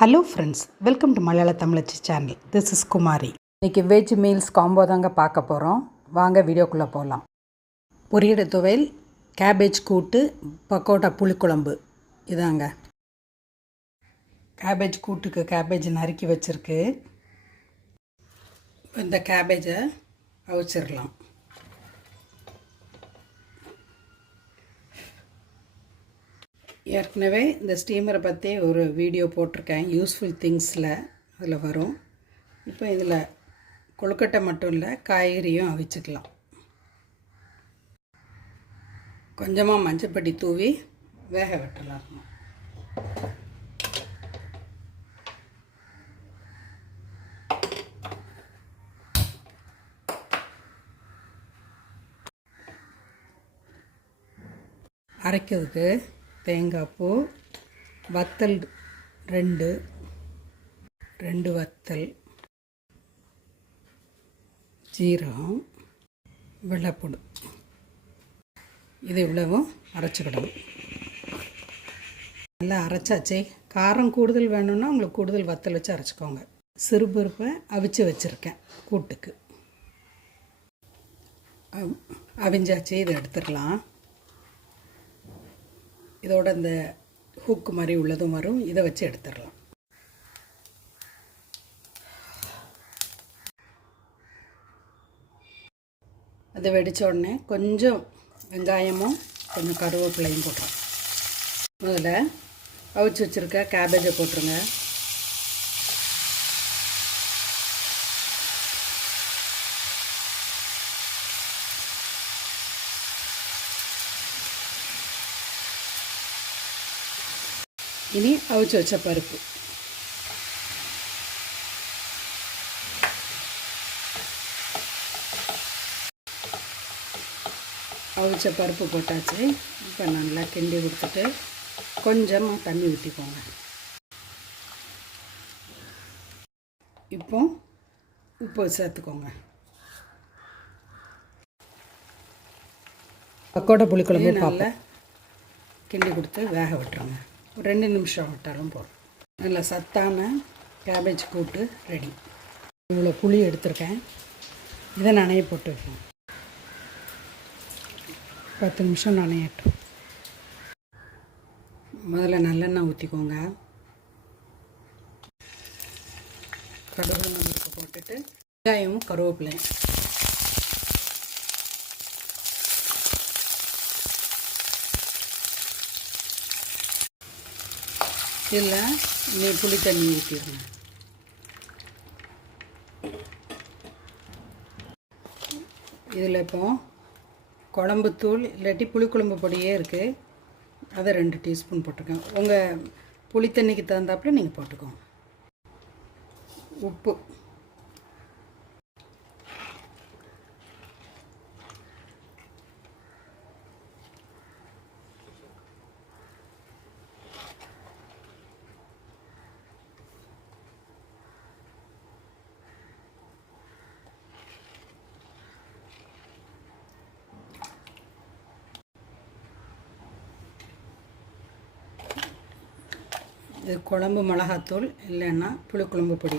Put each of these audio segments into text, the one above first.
Hello friends welcome to Malayala Tamizhachi channel this is Kumari இன்றைக்கி veg meals combo தாங்க பார்க்க போகிறோம் வாங்க வீடியோக்குள்ளே போகலாம் பொரியல் துவையல் கேபேஜ் கூட்டு பக்கோட்டா புளிக்குழம்பு. இதாங்க. கேபேஜ் கூட்டுக்கு கேபேஜ் நறுக்கி வச்சுருக்கு. இந்த கேபேஜை அவிச்சிடலாம் ஏற்கனவே இந்த ஸ்டீமரை பற்றி ஒரு வீடியோ போட்டிருக்கேன். யூஸ்ஃபுல் திங்ஸில் அதில் வரும். இப்போ இதில் கொழுக்கட்டை மட்டும் இல்லை காய்கறியும் அவிச்சுக்கலாம். கொஞ்சமாக மஞ்சப்பட்டி தூவி வேக விட்டுலாம். அரைக்கிறதுக்கு தேங்காய் பூ வத்தல் ரெண்டு ரெண்டு வத்தல் ஜீரகம் வெள்ளைப்பூடு இது இவ்வளவும் அரைச்சிக்கிடணும் நல்லா அரைச்சாச்சே. காரம் கூடுதல் வேணும்னா உங்களுக்கு கூடுதல் வத்தல் வச்சு அரைச்சிக்கோங்க. சிறுபருப்பை அவிச்சு வச்சுருக்கேன் கூட்டுக்கு. அவ்- அவிஞ்சாச்சு இதை எடுத்துடலாம். இதோட இந்த ஹூக்கு மாதிரி உள்ளதும் வரும். இதை வச்சு எடுத்துடலாம். அது வெடித்த உடனே கொஞ்சம் வெங்காயமும் கொஞ்சம் கருவேப்பிலையும் போட்டுரும் முதல்ல அவிச்சு வச்சுருக்க கேபேஜை போட்டுருங்க. இனி அவிச்சு வச்ச பருப்பு. அவிச்ச பருப்பு போட்டாச்சு. இப்போ நல்லா கிண்டி கொடுத்துட்டு கொஞ்சமாக தண்ணி ஊற்றிக்கோங்க இப்போ உப்பு சேர்த்துக்கோங்க. பக்கோடா புளிக்குழம்பு நல்லா கிண்டி கொடுத்து வேக விட்டுருங்க. ரெண்டு நிமிஷம் விட்டாலும் போதும். நல்ல சத்தான கேபேஜ் கூட்டு ரெடி இவ்வளோ புளி எடுத்திருக்கேன். இதை நனைய போட்டு வைக்கணும். பத்து நிமிஷம் நனையட்டும். முதல்ல நல்லெண்ணெய் ஊற்றிக்கோங்க கடுகு நம்மளுக்கு போட்டுட்டு வெங்காயமும் கருவேப்பிலையும் இதில் நீ புளி தண்ணி ஊற்றிடுங்க இதில் இப்போ குழம்புத்தூள் இல்லாட்டி புளிக்குழம்பு பொடியே இருக்குது அதை ரெண்டு டீஸ்பூன் போட்டுக்கோங்க. உங்கள் புளித்தண்ணிக்கு தகுந்தாப்புல நீங்கள் போட்டுக்கோங்க. உப்பு. இது குழம்பு மிளகாத்தூள் இல்லைன்னா புளிக்குழம்பு பொடி.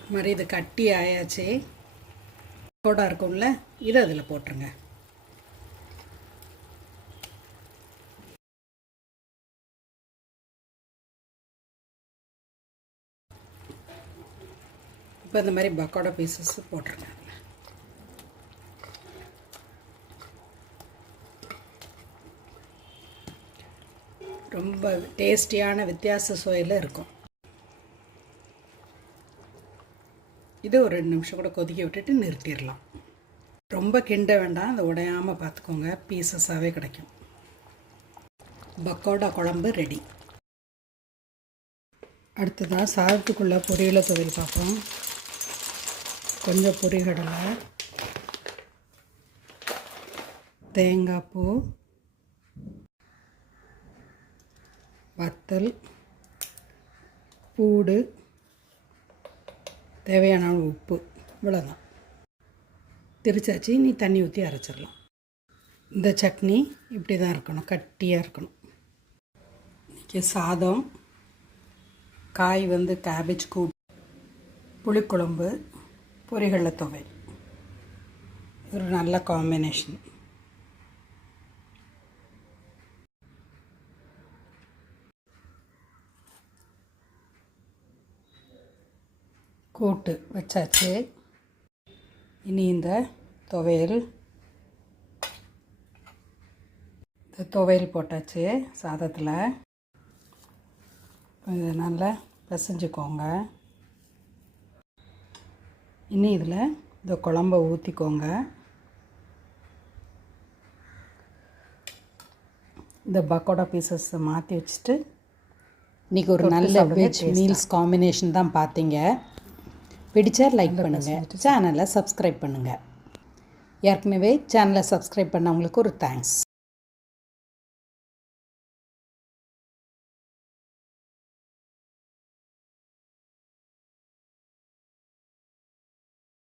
இது மாதிரி இது கட்டி ஆயாச்சு. சோடா இருக்கும்ல இதை அதில் போட்டுருங்க. இப்போ இந்த மாதிரி பக்கோடா பீசஸ் போட்டுருங்க. ரொம்ப டேஸ்டியான வித்தியாச சுவையில் இருக்கும். இது ஒரு ரெண்டு நிமிஷம் கூட கொதிக்க விட்டுட்டு நிறுத்திடலாம். ரொம்ப கிண்ட வேண்டாம் அதை உடையாமல் பார்த்துக்கோங்க பீசஸாகவே கிடைக்கும். பக்கோடா குழம்பு ரெடி. அடுத்ததாக சாதத்துக்குள்ளே பொரியலை துவையல் பார்ப்போம். கொஞ்சம் பொரிகடலை தேங்காய் பூ வத்தல் பூடு தேவையான உப்பு இவ்வளோதான் திரிச்சாச்சு நீ தண்ணி ஊற்றி அரைச்சிடலாம். இந்த சட்னி இப்படி தான் இருக்கணும் கட்டியாக இருக்கணும். இன்றைக்கி சாதம் காய் வந்து கேபேஜ் கூ புளிக்குழம்பு பொரிகடலை துவை. ஒரு நல்ல காம்பினேஷன் கூட்டு வச்சாச்சு. இனி இந்த துவையல். இந்த துவையல் போட்டாச்சு சாதத்தில். இதை நல்லா பிசைஞ்சுக்கோங்க. இனி இதில் இந்த குழம்ப ஊற்றிக்கோங்க இந்த பக்கோடா பீசஸ் மாற்றி வச்சுட்டு இன்றைக்கி ஒரு நல்ல வெஜ் மீல்ஸ் காம்பினேஷன் தான் பார்த்தீங்க பிடிச்சா லைக் பண்ணுங்கள் சேனலை சப்ஸ்கிரைப் பண்ணுங்கள் ஏற்கனவே சேனலை சப்ஸ்கிரைப் பண்ணவங்களுக்கு ஒரு தேங்க்ஸ்